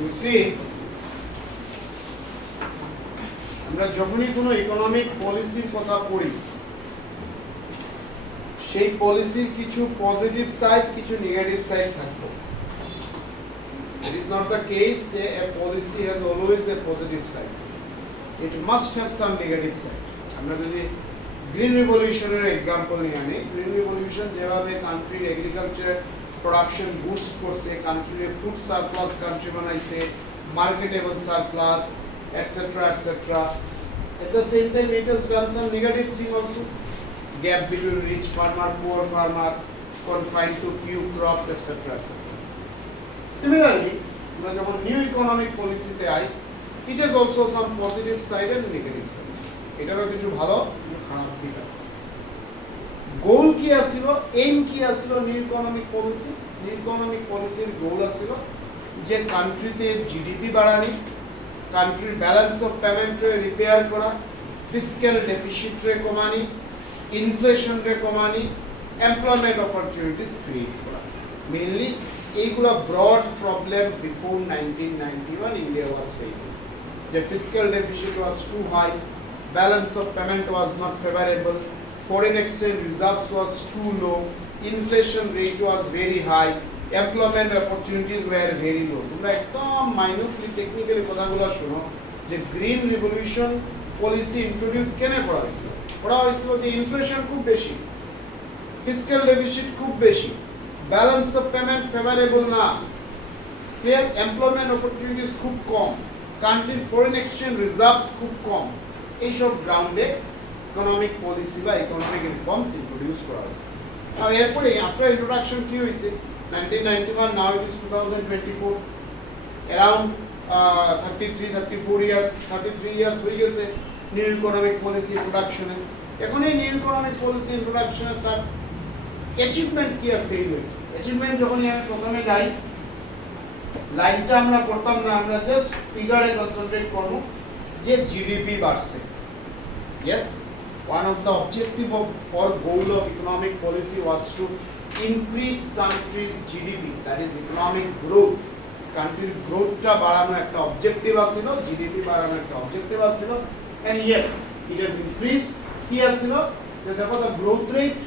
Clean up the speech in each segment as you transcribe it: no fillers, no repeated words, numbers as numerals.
You see, আমরা যখনই কোনো ইকোনমিক পলিসির কথা পড়ি, সেই পলিসির কিছু পজিটিভ সাইড, কিছু নেগেটিভ সাইড থাকবে। It is not the case that a policy has always a positive side. It must have some negative side. আমরা যদি গ্রিন রিভলিউশনের এক্সাম্পল নিয়ে আনি, গ্রিন রিভলিউশন যেভাবে কান্ট্রির এগ্রিকালচার প্রোডাকশন বুস্ট করছে, কান্ট্রির ফুড সারপ্লাস কান্ট্রি বানাইছে, marketable surplus, etcetera etcetera. At the same time, it has done some negative thing also. Gap between rich farmer, poor farmer, confined to few crops, etc. etc. Similarly, আমরা যখন new economic পলিসিতে I, it has also some positive side and negative side. এটারও কিছু ভালো, কিছু খারাপ দিক আছে। গোল কি আছিল, এইম কি আছিল new economic policy? New economic পলিসির গোল আছিল যে কান্ট্রিতে জিডিপি বাড়ানি, কান্ট্রির ব্যালেন্স অফ পেমেন্টরে রিপেয়ার করা, ফিসক্যাল ডেফিসিটরে কমানি, ইনফ্লেশনরে কমানি, এমপ্লয়মেন্ট অপরচুনিটিস ক্রিয়েট করা। মেইনলি এইগুলা broad problem before 1991 India was facing. The fiscal deficit was too high, balance of payment was not favorable, foreign exchange reserves was too low, inflation rate was very high, employment opportunities were very low. তোমরা একদম মাইনুটলি technically কথাগুলো শুনো যে green revolution policy introduce কেন করা হয়েছিল? করা হয়েছিল যে ইনফ্লেশন খুব বেশি, ফিসক্যাল ডেফিসিট খুব বেশি, ব্যালেন্স অফ পেমেন্ট ফেভারেবল না, ক্লিয়ার, এমপ্লয়মেন্ট অপরচুনিটিস খুব কম, কান্ট্রির ফরেন এক্সচেঞ্জ রিজার্ভস খুব কম। এইসব গ্রাউন্ডে ইকোনমিক পলিসি বা ইকোনমিক রিফর্মস ইন্ট্রোডিউস করা হয়েছে। আর এরপরে আফটার ইন্ট্রোডাকশন কি হয়েছে? 1991, now it is 2024, around 33 years হয়ে গেছে নিউ ইকোনমিক পলিসি ইন্ট্রোডাকশনে। এখন এই নিউ ইকোনমিক পলিসি ইন্ট্রোডাকশনে তার অ্যাচিভমেন্ট কি আর ফেল হয়েছে? অ্যাচিভমেন্ট যখনই আমি প্রথমে যাই, লাইনটা আমরা পড়তাম না, আমরা জাস্ট ফিগারে কনসেন্ট্রেট করব যে জিডিপি বাড়ছে। Yes, one of the objective of or goal of economic policy was to increase country's GDP, that is economic growth. Countryর গ্রোথটা বাড়ানো একটা অবজেক্টিভ আছিল, জিডিপি বাড়ানো একটা অবজেক্টিভ আছিল, and yes, it has increased. কি আছিল? যে দেখো the growth rate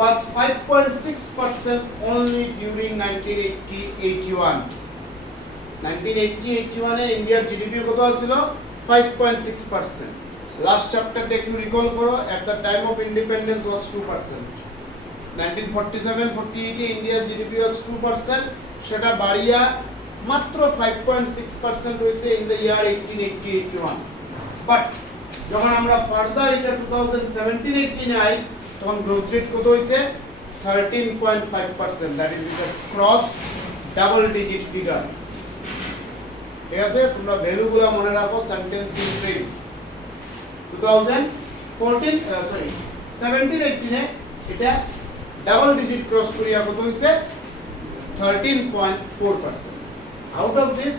was 5.6% only during 1980-81. 1980-81 এ ইন্ডিয়ার জিডিপি কত ছিল? 5.6%. লাস্ট চ্যাপ্টারটা একটু রিকল করো, at the time of independence was 2%. 1947-48 এ ইন্ডিয়ার জিডিপি was 2%, সেটা বাড়িয়া মাত্র 5.6% হয়েছে in the year 1880-81. বাট যখন আমরা ফার্দার এটা 2017-18 এ আই, তখন গ্রোথ রেট কত হয়েছে? 13.5%, that is it has crossed double digit figure. ঠিক আছে, তোমরা ভ্যালুগুলো মনে রাখো, সেন্টেন্স ইন ট্রেন। 17-18 এ এটা ডাবল ডিজিট ক্রস করিয়া কত হইছে? 13.4%। আউট অফ দিস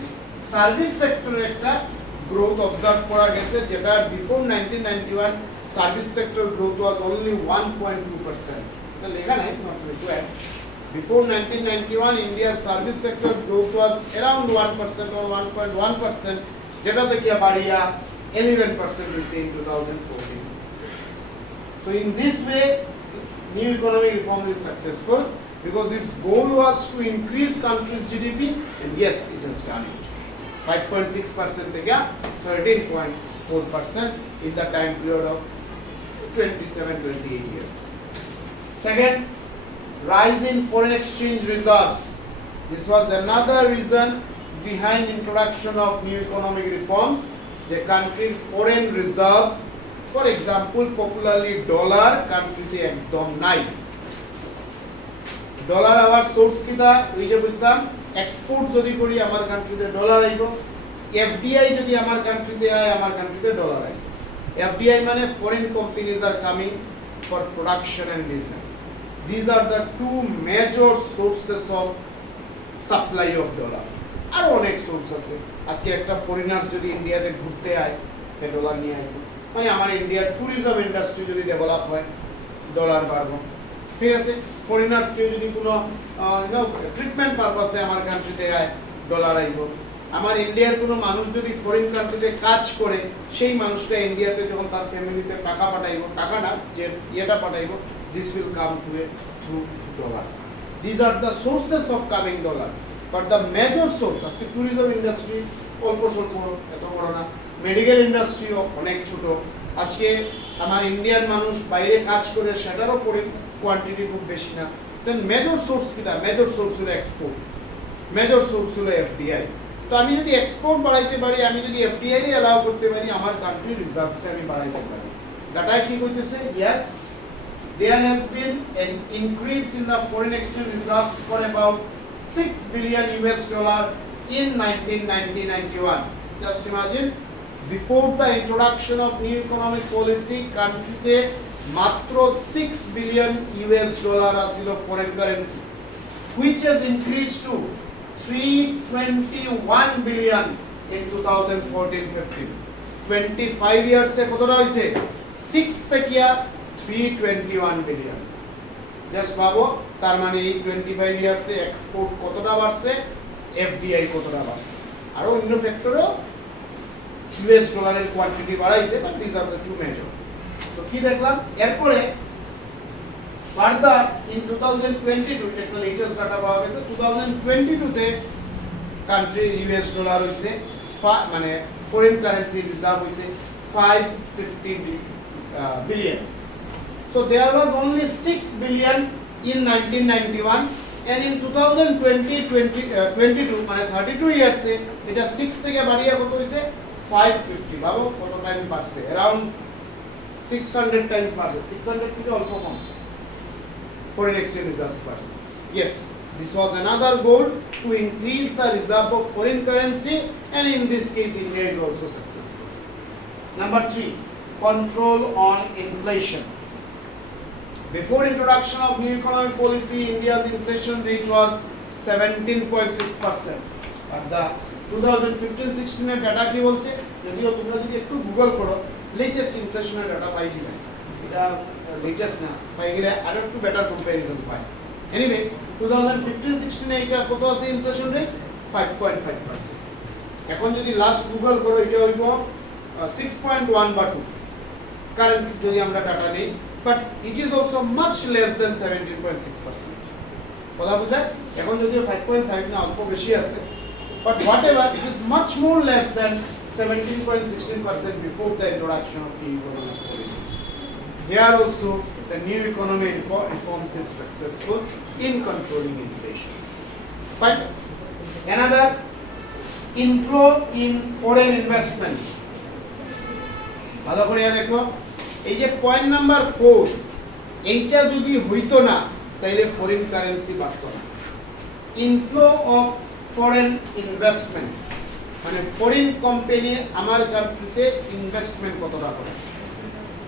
সার্ভিস সেক্টরের একটা গ্রোথ অবজার্ভ করা গেছে, যেটা before 1991 service sector growth was only 1.2%। এটা লেখা নাই, not required. Before 1991, India's service sector growth was around 1% or 1.1%, যেটা থেকে বাড়িয়া 11% in 2014. So in this way, new economic reform is successful because its goal was to increase country's GDP, and yes, it has done it. 5.6% থেকে 13.4% in the time period of 27-28 years. Second, rise in foreign exchange reserves. This was another reason behind introduction of new economic reforms. The country's foreign reserves, for example, popularly dollar, countryতে একদম নাই। Dollar আবার source কিটা? ওই যে বুঝলাম, export যদি করি আমার কান্ট্রিতে ডলার আইব, এফডিআই যদি আমার কান্ট্রিতে আয়, আমার কান্ট্রিতে ডলার আইব। এফডিআই মানে foreign companies are coming for production and business. These are the two major sources of supply of dollar. আরো অনেক সোর্স আছে। আজকে একটা ফরেনার যদি ইন্ডিয়াতে ঘুরতে আয়, সে ডলার নিয়ে আসবে। মানে আমার ইন্ডিয়ার ট্যুরিজম ইন্ডাস্ট্রি যদি ডেভেলপ হয়, ডলার বাড়বে। ঠিক আছে, ফরেনার্স কেউ যদি কোনো ট্রিটমেন্ট পারপাসে আমার কান্ট্রিতে আয়, ডলার আইব। আমার ইন্ডিয়ার কোনো মানুষ যদি ফরেন কান্ট্রিতে কাজ করে সেই মানুষটা ইন্ডিয়াতে যখন তার ফ্যামিলিতে টাকা পাঠাইব, টাকা না যে ইয়েটা পাঠাইব, this will come to a through dollar. This are the sources of coming dollar, but the major source আজকে ট্যুরিজম ইন্ডাস্ট্রি অল্প স্বল্প, এত বড় না, মেডিকেল ইন্ডাস্ট্রিও অনেক ছোট। আজকে আমার ইন্ডিয়ান মানুষ বাইরে কাজ করে সেটারও কোয়ান্টিটি খুব বেশি না। দেন মেজর সোর্স কিনা, মেজর সোর্স হলো এক্সপোর্ট, মেজর সোর্স হলো এফডিআই। তো আমি যদি এক্সপোর্ট বাড়াইতে পারি, আমি যদি এফডিআই রে অ্যালাউ করতে পারি, আমার কান্ট্রির রিজার্ভসে আমি বাড়াইতে পারি। ডাটায় কি কইতেছে? Yes, there has been an increase in the foreign exchange reserves for about 6 billion US dollar in 1990-91. Just imagine, before the introduction of new economic policy, countryতে মাত্র 6 billion US dollar Aseel foreign currency, which has increased to 321 billion in 2014-15. 25 years এ কতটা হইছে? 6 থেকে 321 billion. Just ভাবো, তার মানে এই 25 ইয়ার্সে export কতটা বাড়ছে, এফডিআই কতটা বাড়ছে। আরো অন্য ফ্যাক্টরও ইউএস ডলারের কোয়ান্টিটি বাড়াইছে, but this are the two major. তো কি দেখলাম এরপরে ফার্দার ইন 2022, একটা লেটেস্ট ডাটা পাওয়া গেছে, 2022 তে কান্ট্রি ইউএস ডলার হইছে মানে ফরেন কারেন্সি রিজার্ভ হইছে 550 billion. So there was only 6 billion in 1991, and in 2022 মানে 32 years এ এটা 6 থেকে বাড়িয়ে কত হইছে 550। ভাবো কত টাইম বাড়ছে, अराउंड 600 টাইমস বাড়ছে। 600 থেকে অল্প কম ফরেন এক্সচেঞ্জ রিজার্ভস বাড়ছে। Yes, this was another goal to increase the reserve of foreign currency, and in this case India is also successful. Number 3, control on inflation. Before introduction of new economic policy, India's inflation rate was 17.6%. But the 2015-16 এর data কি বলছে? যদিও তোমরা যদি একটু Google করো, latest ইনফ্লেশনের data পাই যাবে, এটা লেটেস্ট না, পাই গেলে আরো একটু বেটার কম্পারিজন পাই। এনিওয়ে 2015-16 এ এটা কত আছে ইনফ্লেশন রেট? 5.5%। এখন যদি লাস্ট গুগল করো, এটা হইব 6.1 বা 2 কারেন্ট যদি আমরা ডাটা নেই, but it is also much less than 17.6%. কথা বুঝা? এখন যদিও 5.5 না, অল্প বেশি আছে, but whatever, it is much more less than 17.16% before the introduction of new economic policy. Here also the new economy reforms is successful in controlling inflation. But another, inflow in foreign investment. ভালো করে দেখো, এই যে point number 4, এইটা যদি হইতো না তাইলে ফরেন কারেন্সি বাড়তো না। ইনফ্লো অফ ফরেন ইনভেস্টমেন্ট মানে ফরেন কোম্পানি আমার কান্ট্রিতে ইনভেস্টমেন্ট কতটা করে।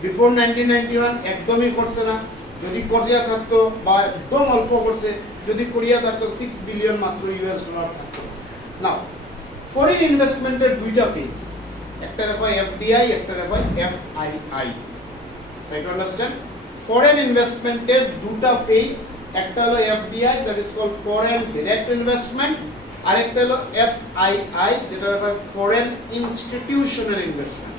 বিফোর 1991 একদমই করছে না, যদি করিয়া থাকতো বা একদম অল্প করছে, যদি করিয়া থাকতো 6 বিলিয়ন মাত্র ইউএস ডলার থাকতো। নাও ফরেন ইনভেস্টমেন্টের দুইটা ফেজ, একটা কয় এফডিআই, একটা কয় FII. Try to understand, foreign investment এর দুটো ফেজ, একটা হলো FDI, that is called foreign direct investment, আর একটা হলো এফআইআই, যেটা হলো foreign institutional investment.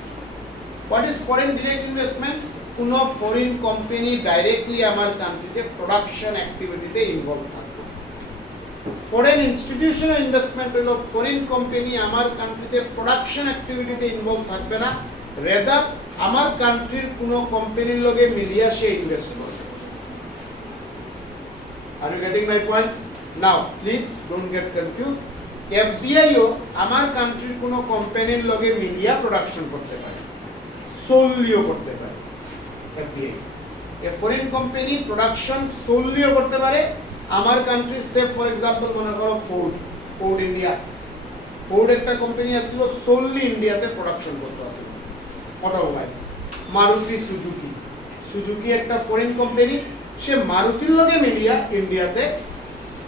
What is foreign direct investment? কোন ফরেন কোম্পানি ডাইরেক্টলি আমার কান্ট্রিতে প্রোডাকশন অ্যাক্টিভিটিতে ইনভলভ থাকবে। ফরেন ইনস্টিটিউশনাল ইনভেস্টমেন্ট হলো ফরেন কোম্পানি আমার কান্ট্রিতে প্রোডাকশন অ্যাক্টিভিটিতে ইনভলভ থাকবে না, রেদার আমার কান্ট্রির কোন কোম্পানির লগে মিলিয়া সে ইনভেস্ট করবে। Are you getting my point? Now please don't get confused. FDI ও আমার কান্ট্রির কোন কোম্পানির লগে মিলিয়া প্রোডাকশন করতে পারে, সোলিও করতে পারে। FDI এ ফরেন কোম্পানি প্রোডাকশন সোলিও করতে পারে আমার কান্ট্রির। সে ফর এক্সাম্পল মনে করো ফোর্ড ইন্ডিয়া, ফোর্ড একটা কোম্পানি আসছিল সোলি ইন্ডিয়াতে প্রোডাকশন করতে আসছিল অটোমোবাইল। মারুতি সুজুকি একটা ফরেন কোম্পানি, সে মারুতির লগে মিলিয়া ইন্ডিয়াতে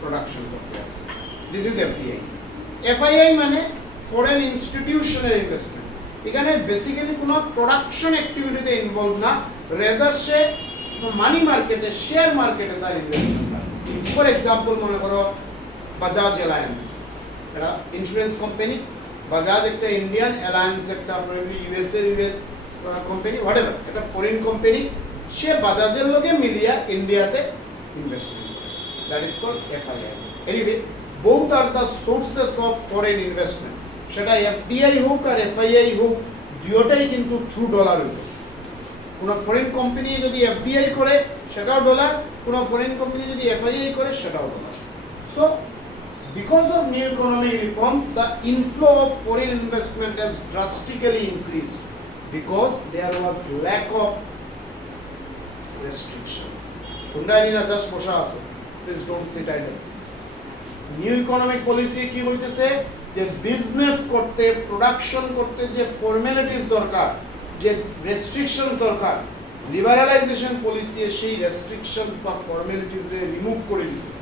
প্রোডাকশন করতে আসে। This is FDI. এফআইআই মানে ফরেন ইনস্টিটিউশনাল ইনভেস্টমেন্ট। এখানে বেসিক্যালি কোনো প্রোডাকশন অ্যাক্টিভিটিতে ইনভলভ না, রেদার সে মানি মার্কেটে, শেয়ার মার্কেটে তার ইনভেস্টমেন্ট। ফর এক্সাম্পল মনে করো বাজাজ অ্যালায়েন্স, এটা ইন্স্যুরেন্স কোম্পানি, বাজাজ একটা ইন্ডিয়ান, অ্যালায়েন্স একটা প্রবাবলি ইউএসএ কোম্পানি, হোয়াটএভার, এটা ফরেন কোম্পানি, সে বাজাজের লগে মিলিয়া ইন্ডিয়াতে ইনভেস্টমেন্ট করে, that is called FII. Anyway both are the sources of foreign investment, সেটা এফডিআই হোক আর এফআইআই হোক, দুটোটাই কিন্তু থ্রু ডলারের উপর। কোনো ফরেন কোম্পানি যদি এফডিআই করে সেটাও ডলার, কোনো ফরেন কোম্পানি যদি এফআইআই করে সেটাও dollar. So because of new economic reforms, the inflow of foreign investment has drastically increased because there was lack of restrictions. শুনডাইনি না জাস্ট বসা আছে, please don't sit idle. New economic policy কি হইতেছে, যে business করতে, production করতে যে formalities দরকার, যে রেস্ট্রিকশন দরকার, লিবারালাইজেশন পলিসি সেই রেস্ট্রিকশনস বা ফর্মালিটিস রিমুভ করে দিছে।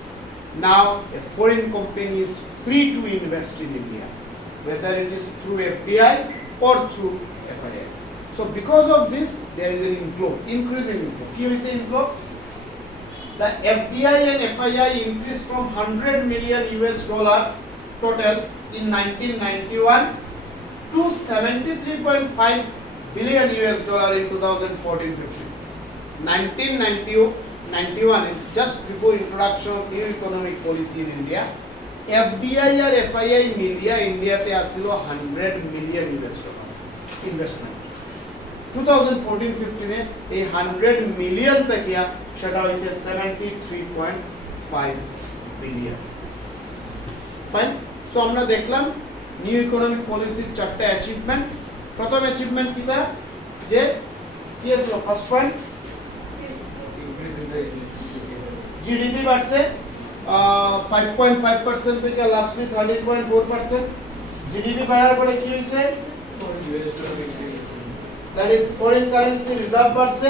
Now a foreign company is free to invest in India, whether it is through FDI or through FII. So because of this, there is an inflow, increasing inflow. Key is the inflow? The FDI and FII increased from 100 million US dollar total in 1991 to 73.5 billion US dollar in 2014-15. 1991, just before introduction of new economic policy in India, FDI or FII India te asilo 100 million US dollar investment. 2014-15 এ এই 100 million থেকে সেটা হইছে 73.5 billion. Fine. So আমরা দেখলাম new economic পলিসির চারটা achievement. প্রথম achievement কিটা, যে কি আছে ফার্স্ট পয়েন্ট, জিডিপি বাড়ছে 5.5% থেকে লাস্টলি 13.4%। জিডিপি বাড়ার পরে কি হইছে, that is foreign currency reserve বাড়ছে।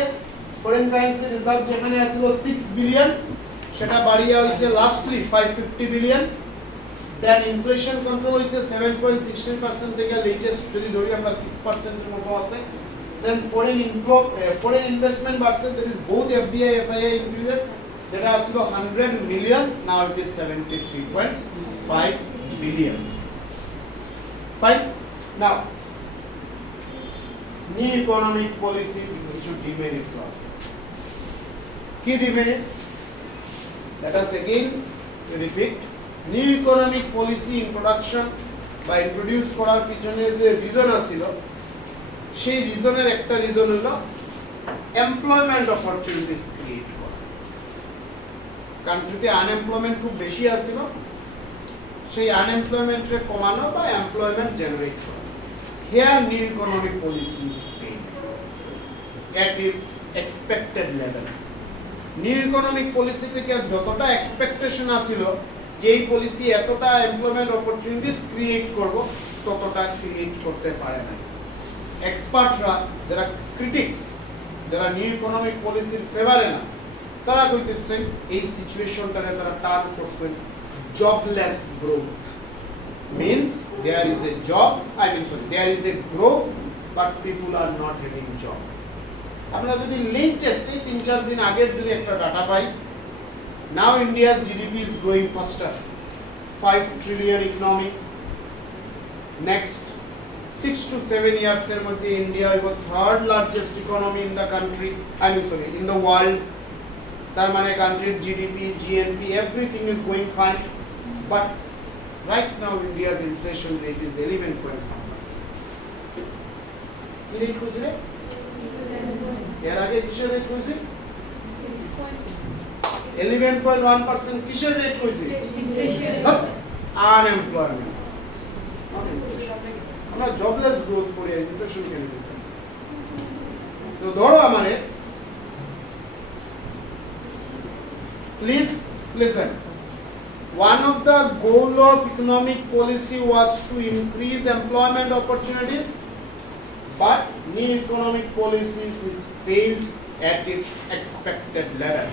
foreign currency reserve যেখানে আসলো 6 বিলিয়ন সেটা বাড়িয়া হইছে লাস্টলি 550 বিলিয়ন। দেন ইনফ্লেশন কন্ট্রোল হইছে 7.16% থেকে লেটেস্ট যদি ধরি আমরা 6% এর মতো আছে। দেন foreign investment বাড়ছে, that is both FDI FII increases, যেটা আসলো 100 million, now it is 73.5 billion. Fine. Now new economic policy কিছু ডিমেরিটস আছে। কি demerit? let us again repeat, new economic policy introduction বা ইন্ট্রোডিউস করার পিছনে যে রিজন আছিল, সেই রিজনের একটা রিজন হলো এমপ্লয়মেন্ট অপরচুনিটিস ক্রিয়েট করা। কান্ট্রিতে আনএমপ্লয়মেন্ট খুব বেশি আছিল, সেই আনএমপ্লয়মেন্টকে কমানো বা এমপ্লয়মেন্ট জেনারেট করা। Here new economic policies failed at its expected level. New economic policy থেকে যতটা এক্সপেকটেশন আছিল যে এই পলিসি এতটা এমপ্লয়মেন্ট অপরচুনিটিস ক্রিয়েট করব, ততটা ক্রিয়েট করতে পারে না। এক্সপার্টরা যারা ক্রিটিক্স, যারা নিউ ইকোনমিক পলিসির ফেভারে না, তারা কইতেছেন এই সিচুয়েশনটারে তারা টার্ন করছেন jobless growth. Means there is a job, there is a growth, but people are not having job. আমরা যদি লেটেস্টে 3-4 দিন আগের যদি একটা data pi, now India's GDP is growing faster, 5 trillion economy. Next 6 to 7 years এর মধ্যে India will be third largest economy in the country, in the world. তার মানে countryর GDP, GNP, everything is going fine, but right now India's inflation rate is 11.7%. কি rate কইছে? এর আগে কিসের rate কইছে? 11.1% কিসের রেট কইছে? আনএমপ্লয়মেন্ট। আমরা জবলেস গ্রোথ করি, ইনফ্লেশন কেন দিতাম? তো ধরো আমারে, please listen. One of the goal of economic policy was to increase employment opportunities, but new economic policies is failed at its expected level.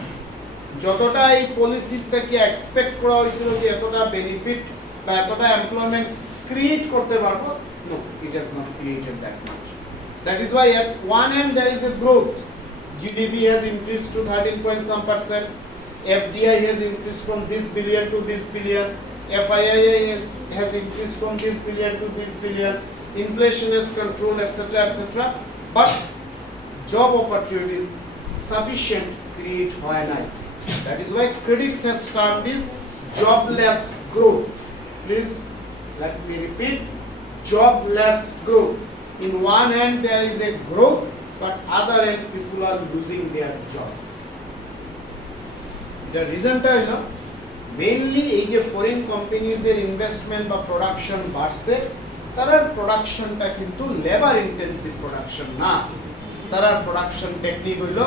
যতটা এই পলিসি থেকে এক্সপেক্ট করা হয়েছিল যে এতটা বেনিফিট বা এতটা এমপ্লয়মেন্ট ক্রিয়েট করতে পারবো, no, it has not created that much. That is why at one end there is a growth. GDP has increased to 13 point some %. FDI has increased from this billion to this billion. FII has increased from this billion to this billion, inflation is controlled, etc. But job opportunities sufficient create hoy nai. That is why critics has termed this jobless growth. Please let me repeat, jobless growth. In one hand there is a growth, but other hand people are losing their jobs. The reason টা হলো mainly এই যে foreign কোম্পানিজের investment বা production বাড়ছে, তার প্রোডাকশনটা কিন্তু labour intensive production না, তার প্রোডাকশন টেকনিক হইল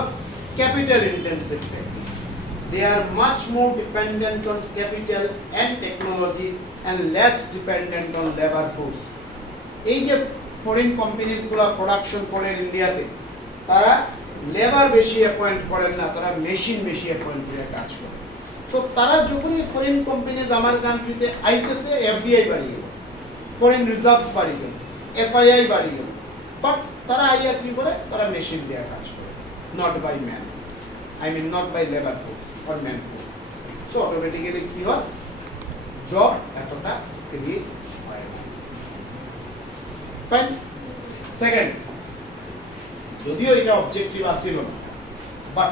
capital intensive technique. They are much more dependent on capital and technology and less dependent on labor force. এই যে ফরেন কোম্পানিজ গুলা প্রোডাকশন করে ইন্ডিয়াতে, তারা লেবার বেশি অ্যাপয়েন্ট করেন না, তারা মেশিন বেশি অ্যাপয়েন্ট করে কাজ করে। সো তারা যখনই ফরেন কোম্পানিজ আমার কান্ট্রিতে আইতেছে, এফডিআই বাড়িয়ে গেল, ফরেন রিজার্ভস বাড়িয়ে গেল, এফআইআই বাড়িয়ে গেল, বাট তারা আইয়া কি করে, তারা মেশিন দিয়ে কাজ করে, not by man, I mean not by labour force or man force. So automatically কি হয়, জব এতটা ক্রিয়েট হয় না। ফাইন। সেকেন্ড, যদিও এটা অবজেক্টিভ আসিল না, বাট